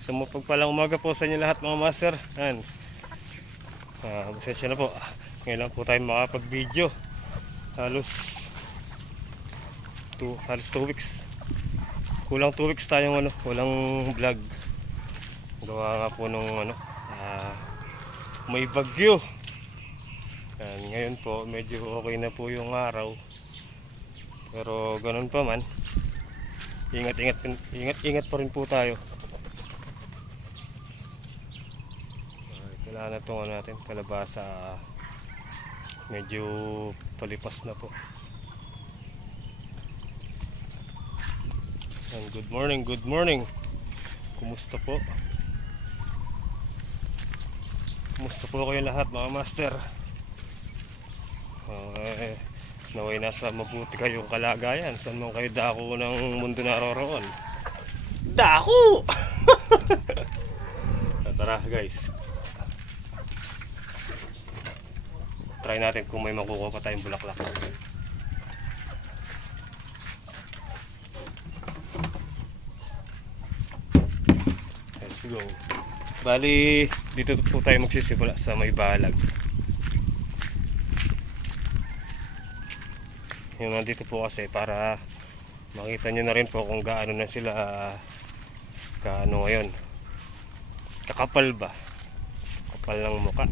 Sa mapagpalang umaga po sa inyo lahat mga master. Yan. Pasensya na po. Ngayon lang po tayo makapag-video. Halos 2 weeks. Kulang 2 weeks tayong walang vlog. Gawa nga po nung may bagyo. Yan, ngayon po medyo okay na po yung araw. Pero ganun pa man. Ingat pa rin po tayo. Kailangan na itong natin kalabasa, medyo palipas na po. And good morning. Kumusta po kayo lahat mga master? Naway nasa mabuti kayong kalagayan saan man kayo dako ng mundo naroroon. Dako! Tara guys, try natin kung may makukuha pa tayong bulaklak. Let's go. Bali dito po tayo magsisimula sa may balag. Yung nandito po kasi para makita nyo na rin po kung gaano na sila ngayon. Kakapal ba? Kapal ng muka.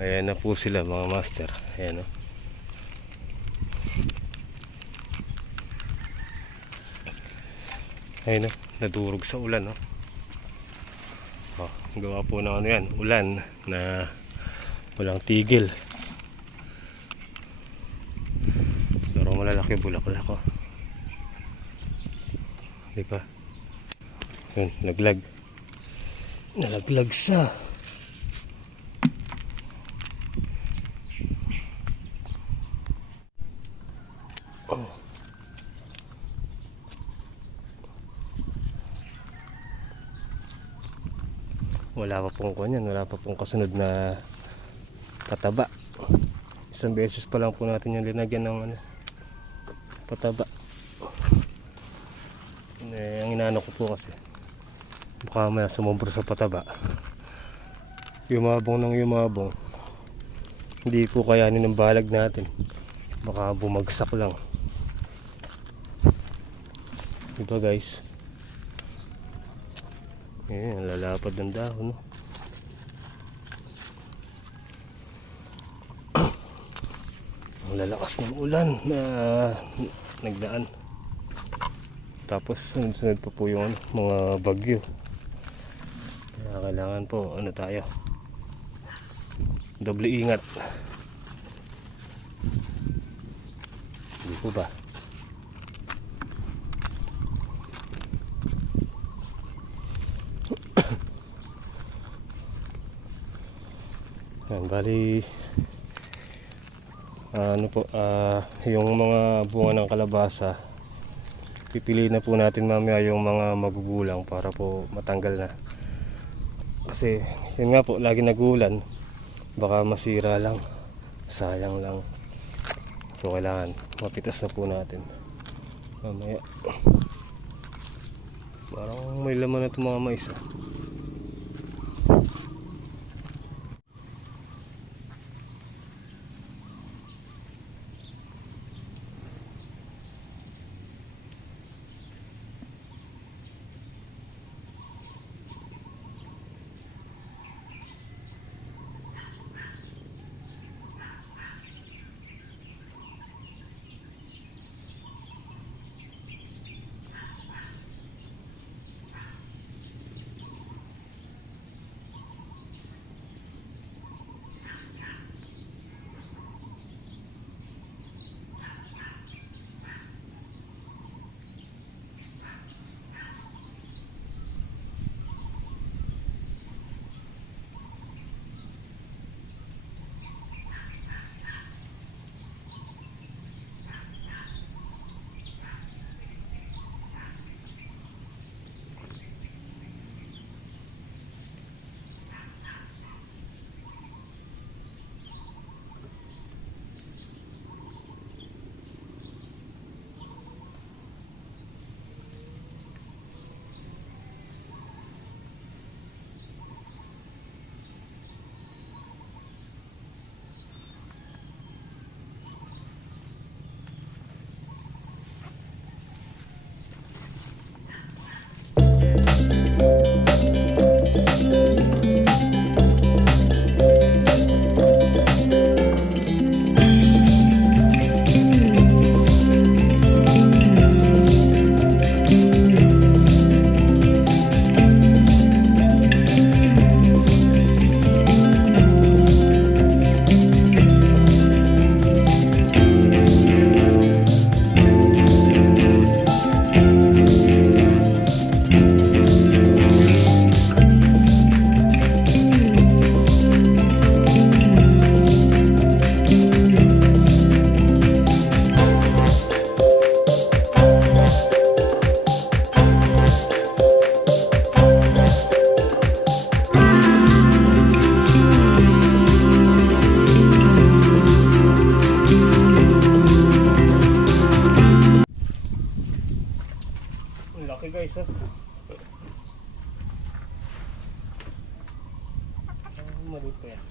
Ayan na po sila mga master. Ayan o. Ayan o, nadurog sa ulan o. Gawa po ng yan, ulan na walang tigil. Pero malalaki bulaklak o. Di ba? Yun, nalaglag sa wala pa pong kanyan, wala pa pong kasunod na pataba. Isang beses pa lang po natin yung linagyan ng pataba. Ang inaano ko po kasi baka may sumubro sa pataba, yumabong hindi po kayanin ng balag natin, baka bumagsak lang, diba guys? Ayan, lalapad ng dahon, no? Ang lalakas ng ulan na nagdaan. Tapos sunod pa po yung mga bagyo. Kaya kailangan po tayo doble ingat. Hindi po ba? Yan, bali yung mga bunga ng kalabasa pipiliin na po natin mamaya yung mga magugulang para po matanggal na, kasi yun nga po, lagi nag-uulan, baka masira lang, sayang lang. So kailangan mapitas na po natin mamaya. Parang may laman na itong mga mais Maliit pa yan.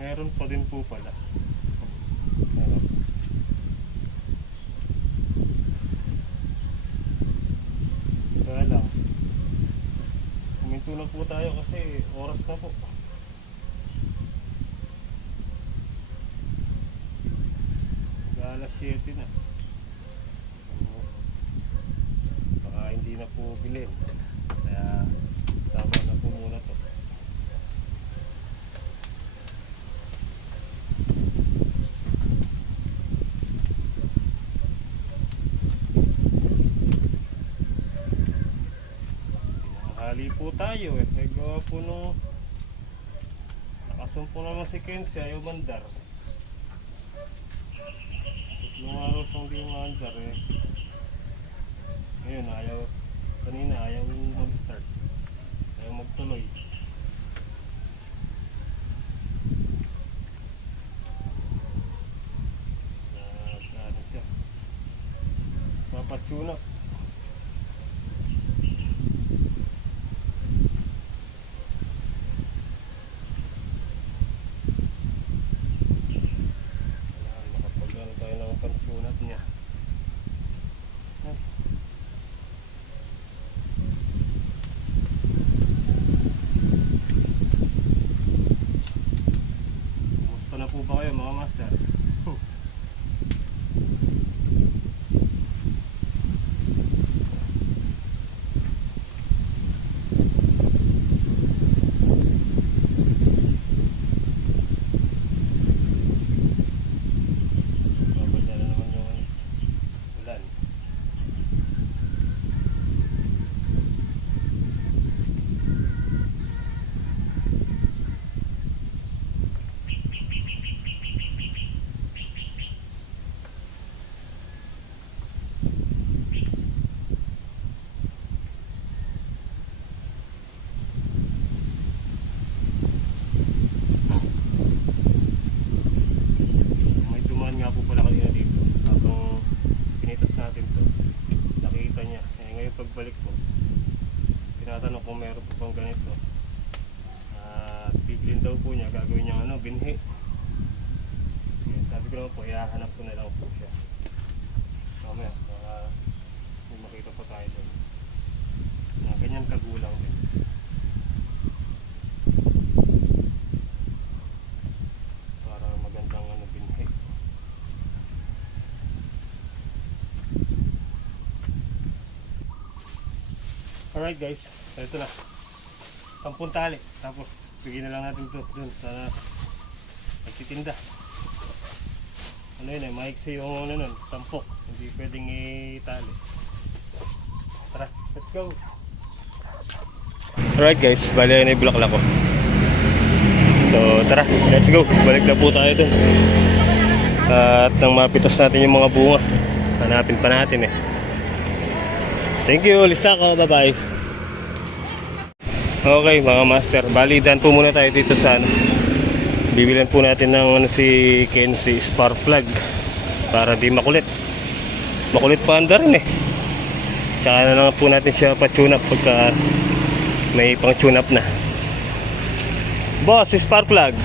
Meron pa din po pala. Ano? Kaya lang, huminto na po tayo kasi oras na po. Alas 7 na. Baka hindi na po bilhin. Kaya tama na po muna to. Hali po tayo eh. May gawa po nung nakasumpo naman si Kenzie, ayaw mandar. Nung araw siyang di mandar eh. Ngayon ayaw, kanina ayaw mag-start. Ayaw magtuloy. Ano siya? Papatuna. Kumusta na po ba kayo mga master? Babasa na naman yung ulan. May dumaan nga po pala kanina dito habang pinitas natin to. Nakita niya. Ngayon pagbalik ko, tinatanong kung meron po bang ganito. At bibilin daw po niya, gagawin niya binhi. Sabi ko naman po, ihahanap ko na lang po siya. Mamaya, may makita pa tayo doon. Ganyan kagulang din. Para magandang binhi. Alright guys, ito na. 10 tali. Tapos bigyan na lang natin ito dun sa nagtitinda. Ano yun eh, maiksi yung ano nun, tampok. Hindi pwedeng itali. Tara, let's go! Alright guys, bali na yung bulaklak ko. So tara, let's go! Balik na po tayo dun. At nang mapitos natin yung mga bunga, hanapin pa natin eh. Thank you, lista ko, bye bye. Okay mga master, balidan po muna tayo dito sa ano. Bibilan po natin ng ano, si Kenzie spark plug para di makulit. Makulit pa anda rin eh. Tsaka na lang po natin siya pa-tune up pagka may pang tune up na. Boss, spark plug.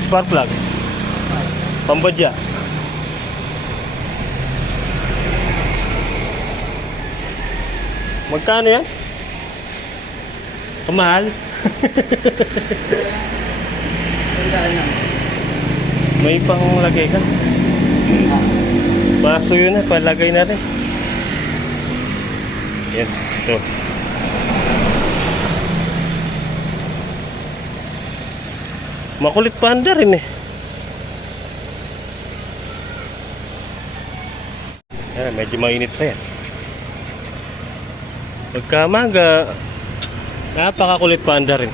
Spark plug. Pambadya. Magkano yan? Kamahal? May panglagay ka? Paso yun na, palagay na rin. Yan, ito. Makulit pa anda rin eh. Yan, medyo mainit pa yan. Pagkamaga, napakakulit pa anda rin.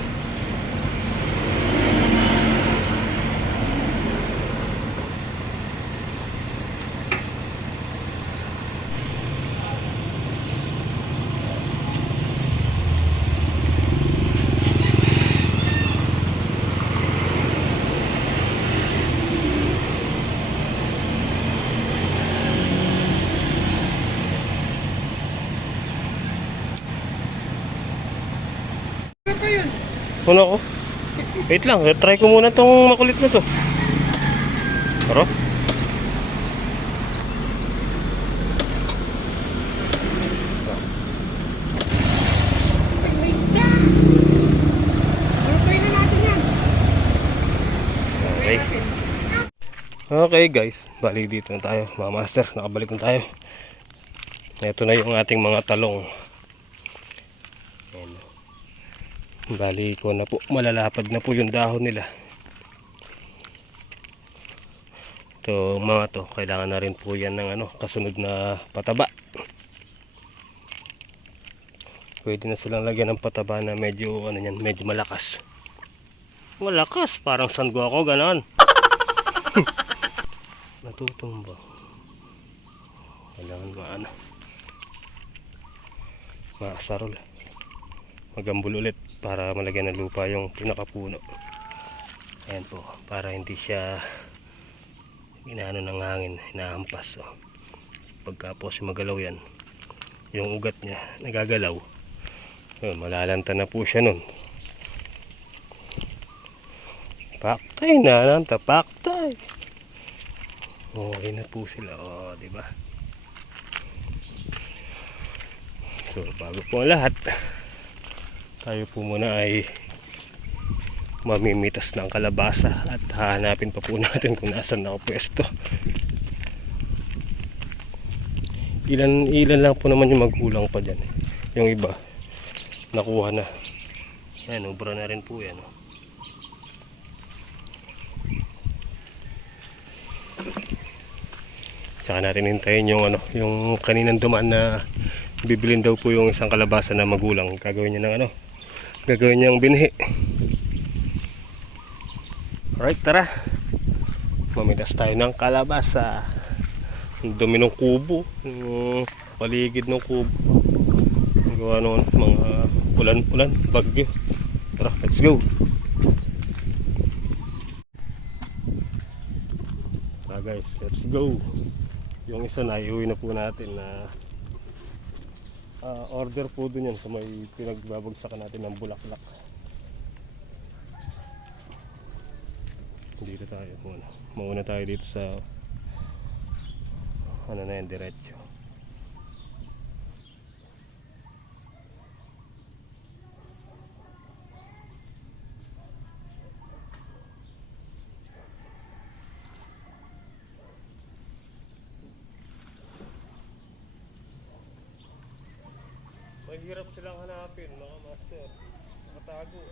Ano ko? Wait lang, try ko muna tong makulit na to. Tara. Okay. Okay guys, balik dito na tayo mga master, nakabalik na tayo. Ito na yung ating mga talong. Ayan. Bali ko na po, malalapad na po yung dahon nila. Ito mga to, kailangan na rin po yan ng ano, kasunod na pataba. Pwede na silang lagyan ng pataba na medyo ano yan, medyo malakas. Malakas, parang sanggo ako ganon. Natutumba. Kailangan maano, maasarol, magambul ulit para malagyan ng lupa yung pinakapuno. Ayan po, para hindi siya inaano ng hangin, inahampas. Pagka po magalaw yan, yung ugat niya nagagalaw, yun, malalanta na po siya nun. Paktay na lang, tapaktay. Okay na po sila, diba? So bago po ang lahat, tayo po muna ay mamimitas ng kalabasa at hahanapin pa po natin kung nasan nakapwesto. Ilan lang po naman yung magkulang pa dyan. Yung iba nakuha na. Ayan, ubra na rin po yan. Tsaka natin hintayin yung ano, yung kaninang dumaan na bibilin daw po yung isang kalabasa na magulang. Gagawin niya ng ano, gagawin niyang binhi. Alright, tara. Mamitas tayo ng kalabasa. Ang dumi ng kubo, yung paligid ng kubo. Gawa noon, mga ulan-ulan, bagyo. Tara, let's go. Guys, let's go. Yung isa na iuwi na po natin na order po dun yan sa may pinagbabagsakan natin ng bulaklak. Dito tayo muna. Mauna tayo dito sa ano na yan, diretso. Mahirap silang hanapin mga master. Nakatago.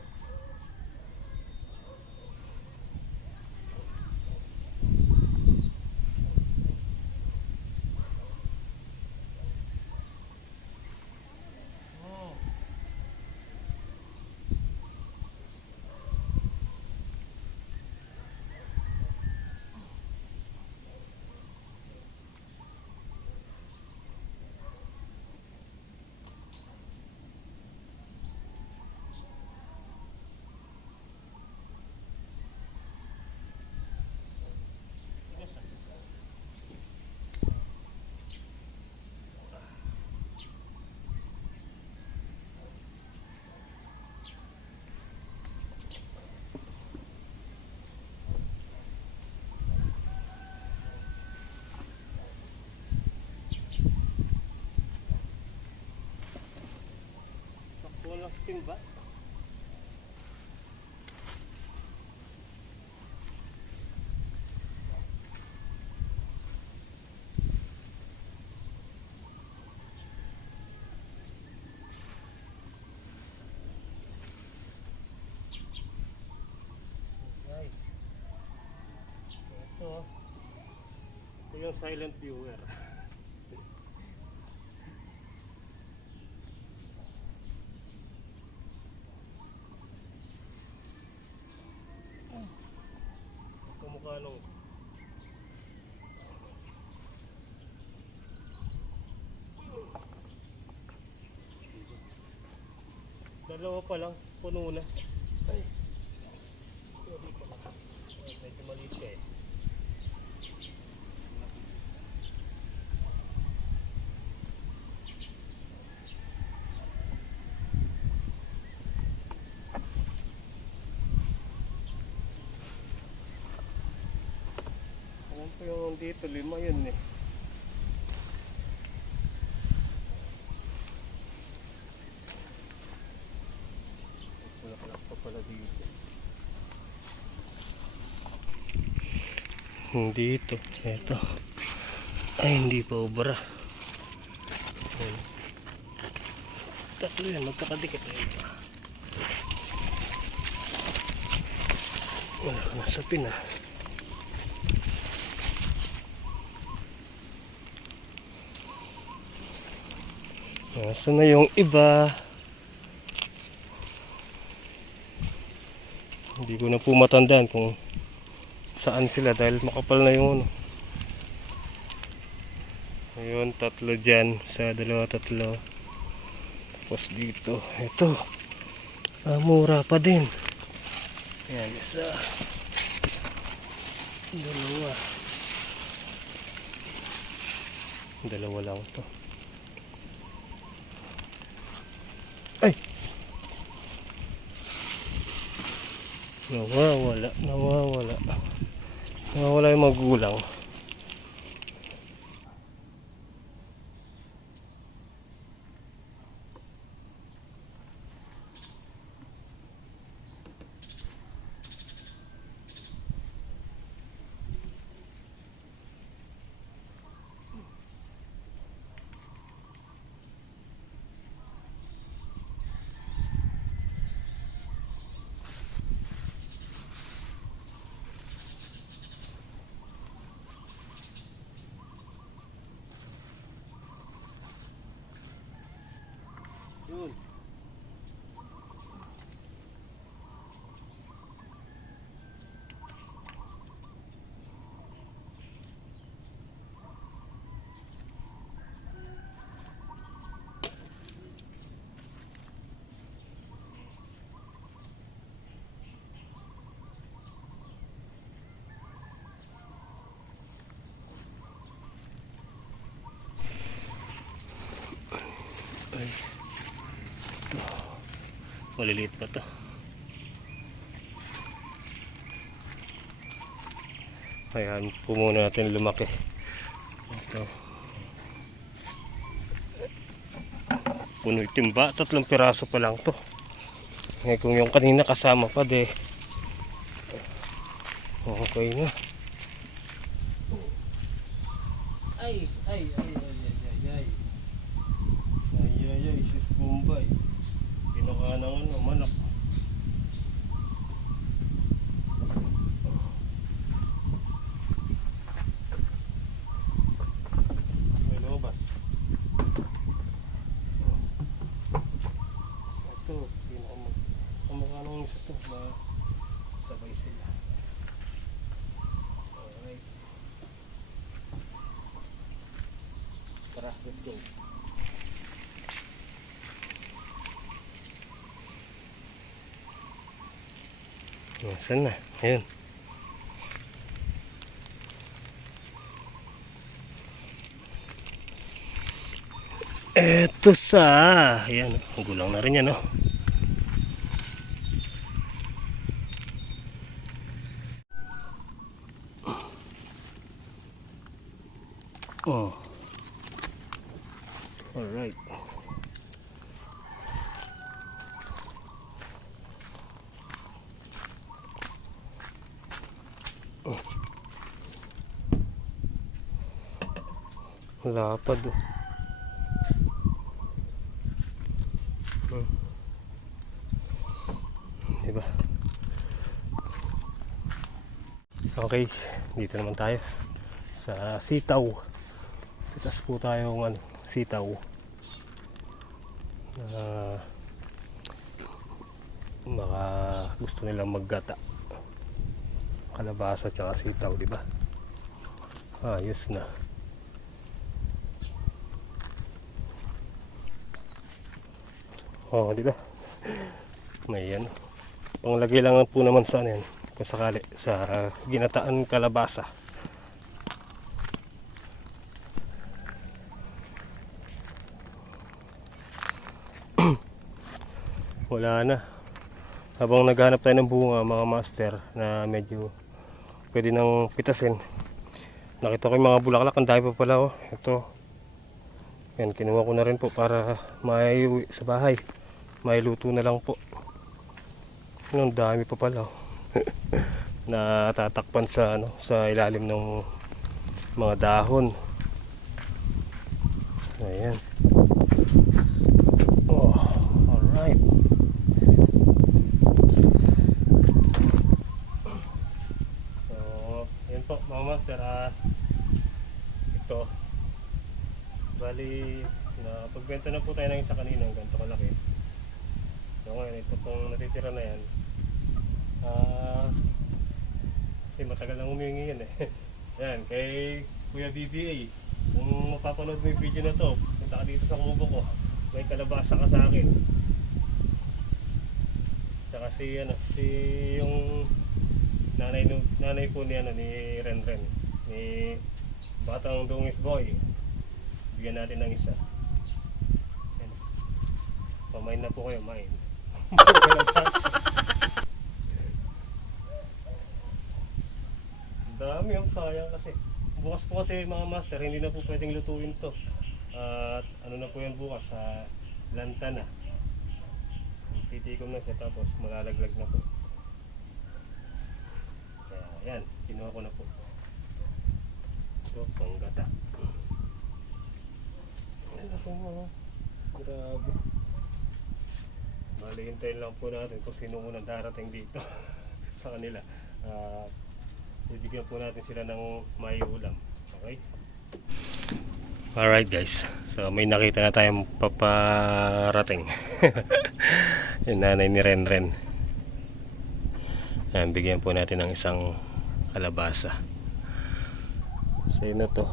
Oh. Walang skin ba? Nice. Ito yung silent viewer. Kamukha nung dalawa pa lang, puno na. Ay. Sorry pa lang. Medyo maliit ka eh. Alam ko yung dito, 5 yun eh. Bulaklak pa pala dito. Dito, eto. Ay, hindi pa ubra. Ayan. Tatlo yan, magkakadikit na yun. Wala ka nasapin ah. Nasa na yung iba? Hindi ko na po matandaan kung saan sila dahil makapal na yung ano. Ayun, tatlo dyan sa dalawa, tatlo. Tapos dito, ito. Mura pa din. Ayan, isa. Dalawa. Dalawa lang to. Ay! Nawawala yung magulang. Yun. Ay. Maliliit pa to. Ayan po muna natin lumaki. Ito. Puno timba, 3 piraso pa lang to. Ngayon kung yung kanina kasama pa de. Okay na. Ay, sus bomba. Ano, manok. May lobas. Ito, pinakamagkano isa to, sabay sila. Alright. Tara, let's go. Saan na? Ayun. Eto sa, ayan, gulang na rin yan, no? Oh. Alright. Lapad. Diba? Okay, dito naman tayo sa sitaw. Pitas po tayo ng sitaw. Baka gusto nilang maggata. Kalabasa tsaka sitaw, diba? Ayos na. Oh, diba? May yan. Panglagay lang po naman sa yan, kung sakali, sa ginataan kalabasa. Wala na. Habang naghanap tayo ng bunga, mga master, na medyo pwede nang pitasin, nakita ko yung mga bulaklak. Ang dami pa pala, oh. Ito. Yan, kinuha ko na rin po para maiuwi sa bahay. Mailuto na lang po. Ang dami pa pala, oh. Na tatakpan sa sa ilalim ng mga dahon. Ayan. Oh, alright. So, yan po mga master. Ito. Bali, pagbenta na po tayo ng isa kanina, ganito kalaki. So ngayon, ito pong natitira na yan. Kasi matagal nang humingi yan, eh. Yan, kay Kuya BBA. Kung mapapanood mo yung video na to, punta ka dito sa kubo ko. May kalabasa ka sa akin. Tsaka si yung nanay po ni Renren, ni Batang Dungis Boy. Bigyan natin ng isa. Yan. Pamain na po kayo, main. Dami, ang sayang kasi. Bukas po kasi mga master, hindi na po pwedeng lutuin to. At ano na po yan bukas, sa lanta na. Titikom na siya, tapos malalaglag na po. Kaya yan, kinuha ko na po. Ito, panggata. Grabe. Hintayin lang po natin kung sino unang darating dito sa kanila. Bibigyan po natin sila ng may ulam. Okay? Alright guys, so may nakita na tayong paparating. Yung nanay ni Renren. Ayan, bigyan po natin ng isang kalabasa. Sa'yo na to.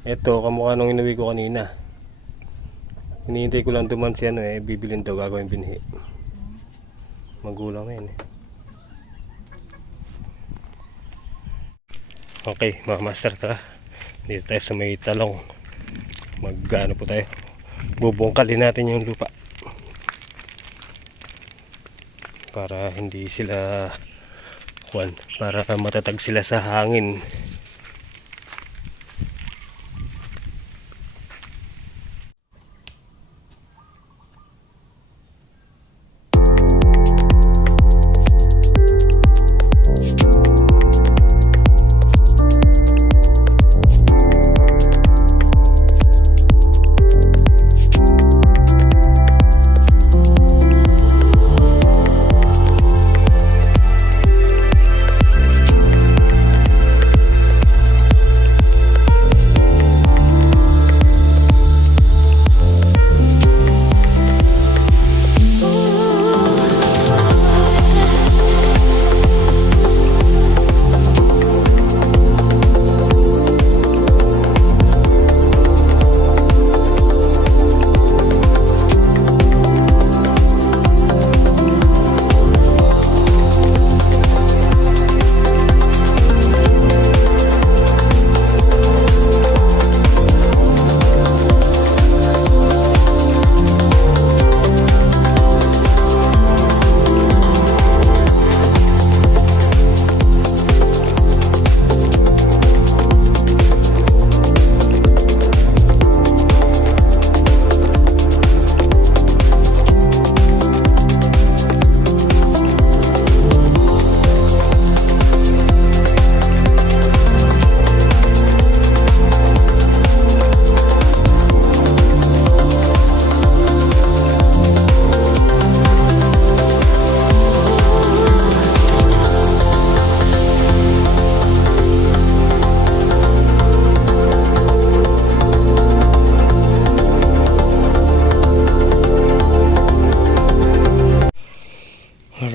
Ito, kamukha nung inuwi ko kanina. Hinihintay ko lang duman si bibilin daw, gagawin binhi. Magulang na yun, eh. Okay, mga master, tara. Dito tayo sa may talong. Mag-ano po tayo. Bubungkalin natin yung lupa. Para hindi sila para matatag sila sa hangin.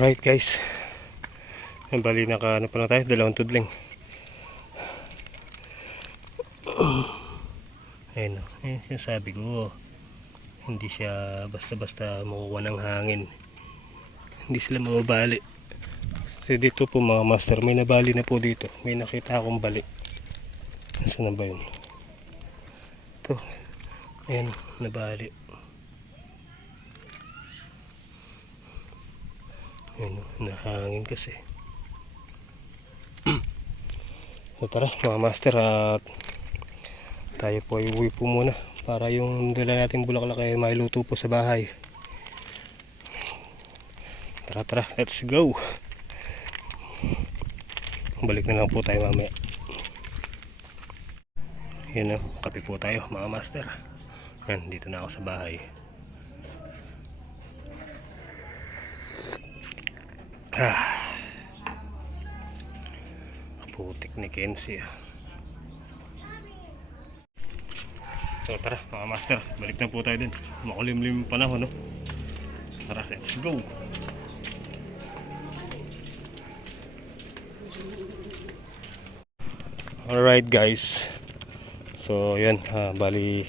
Alright guys. Ang bali naka ano pa na tayo, 2 tudling. Ayun o, ayun sinasabi ko. Hindi siya basta-basta makukuha ng hangin. Hindi sila mababali. Kasi dito po mga master, may nabali na po dito. May nakita akong bali. Saan na ba yun? Ito. Ayan, nabali. Ayan, nahangin kasi. So tara mga master, at tayo po ay uwi po muna para yung dala nating bulaklak ay mailuto po sa bahay. Tara, let's go. Balik na lang po tayo mamaya. Yun o, kape po tayo mga master. Yan, dito na ako sa bahay. Putik ni Kenzie. So tara mga master, balik na po tayo dun. Makulimlim yung panahon, no? Tara, let's go. Alright guys. So yan, bali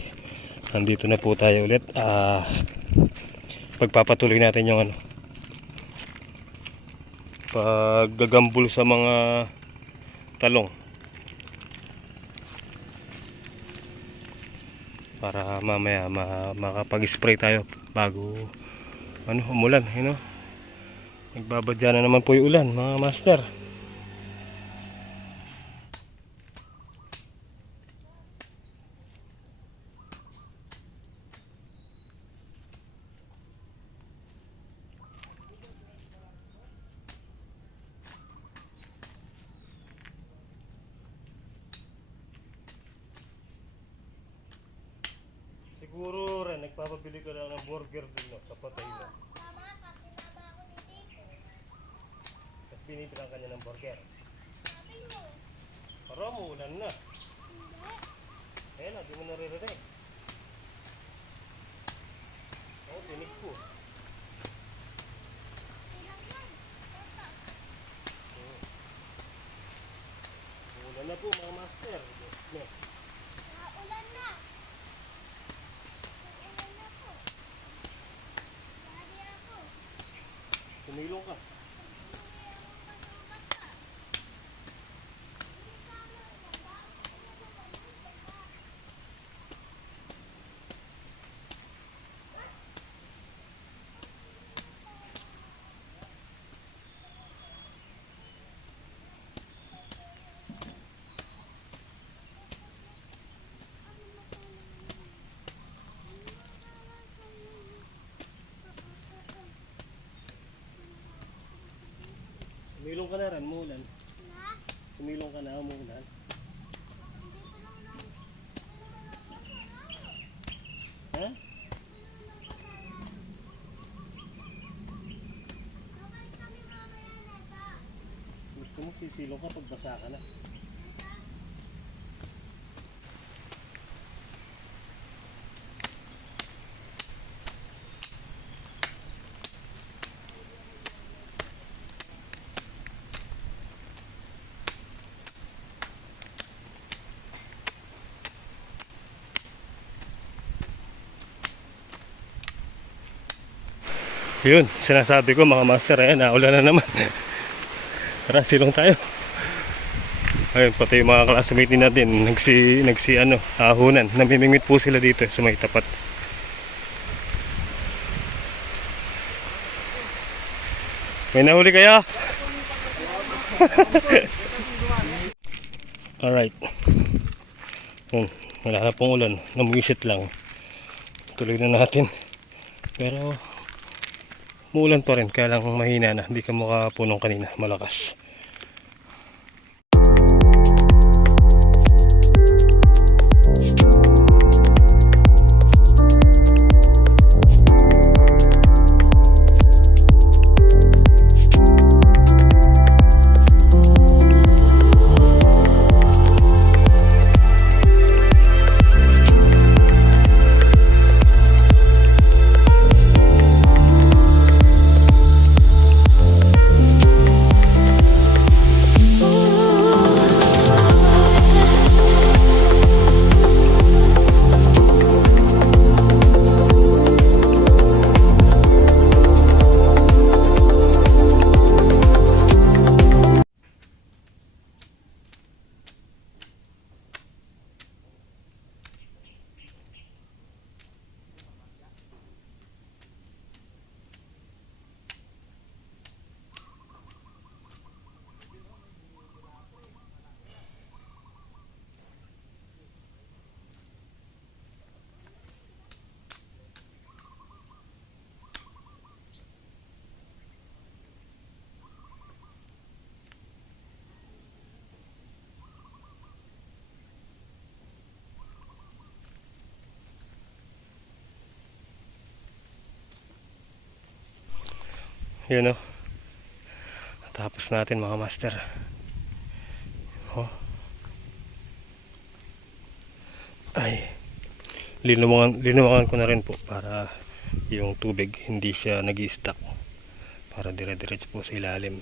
nandito na po tayo ulit. Pagpapatuloy natin yung paggagambol sa mga talong para mamaya makapag-spray tayo bago umulan, you know? Nagbabadya na naman po yung ulan mga master. Siguro rin, nagpapabili ka lang ng burger din, no? Kapatay na. Tapos binibilang ka niya ng burger. Para mo, ulan na. Ayan na, di mo naririnig. Oo, tinig ko. Ulan na po mga master. Ulan na. Tumilong ka. Tumilong ka na rin, umulan. Tumilong ka na, umulan. Ha? Gusto mo sisilong ka pag basa ka na. Yun, sinasabi ko mga master, ayan, naulan na naman. Tara, silong tayo. Ayun, pati yung mga classmate natin, ahunan. Namimingwit po sila dito sa may tapat. May nahuli kaya? Alright. Yun, wala na pong ulan. Namuisit lang. Tuloy na natin. Pero umuulan pa rin, kaya lang mahina na, hindi ka mukha punong kanina, malakas. Yun o. Tapos natin mga master. Oh. Ay. Linuwangan ko na rin po para yung tubig hindi siya nag-i-stack. Para dire-diretso po sa ilalim.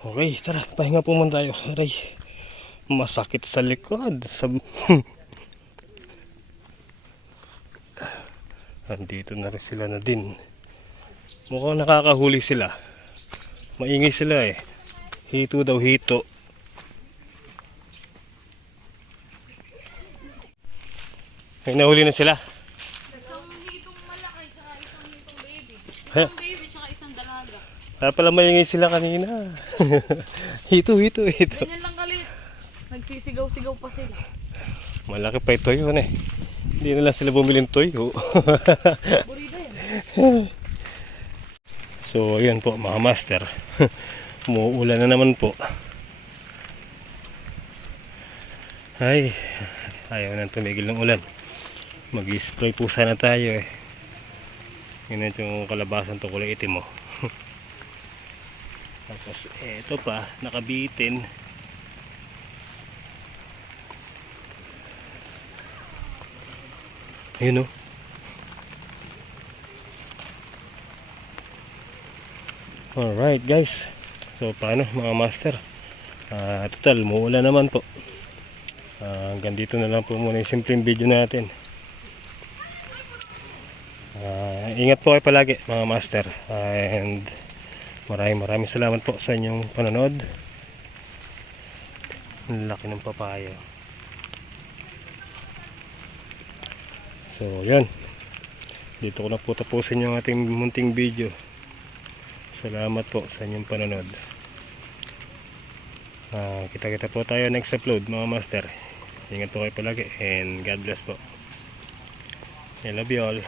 Okay, tara. Pahinga po muna tayo. Aray. Masakit sa likod. Andito na rin sila na din. Mukhang nakakahuli sila. Maingay sila eh. Hito daw, hito. May nahuli na sila. Isang hitong malaki, tsaka isang hitong baby. He. Isang baby, tsaka isang dalaga. Kaya pala maingay sila kanina. Hito. Ganyan lang kalit. Nagsisigaw-sigaw pa sila. Malaki pa ito yun eh. Hindi na lang sila bumili ng toyo. Burida yan. So ayan po mga master. Umuulan na naman po. Ay, ayaw nang tumigil ng ulan. Mag-spray po sana tayo eh. Yun yung kalabasan to kulay itim mo. Tapos eto pa, nakabitin. Ayun o. Alright guys. So paano mga master? Total, muulan naman po. Hanggang dito na lang po muna yung simpleng video natin. Ingat po kayo palagi mga master. And maraming salamat po sa inyong panonood. Ang laki ng papaya. So yan. Dito ko na po tapusin yung ating munting video. Salamat po sa inyong panonood. Kita-kita po tayo next upload mga master. Ingat po kayo palagi and God bless po. I love you all.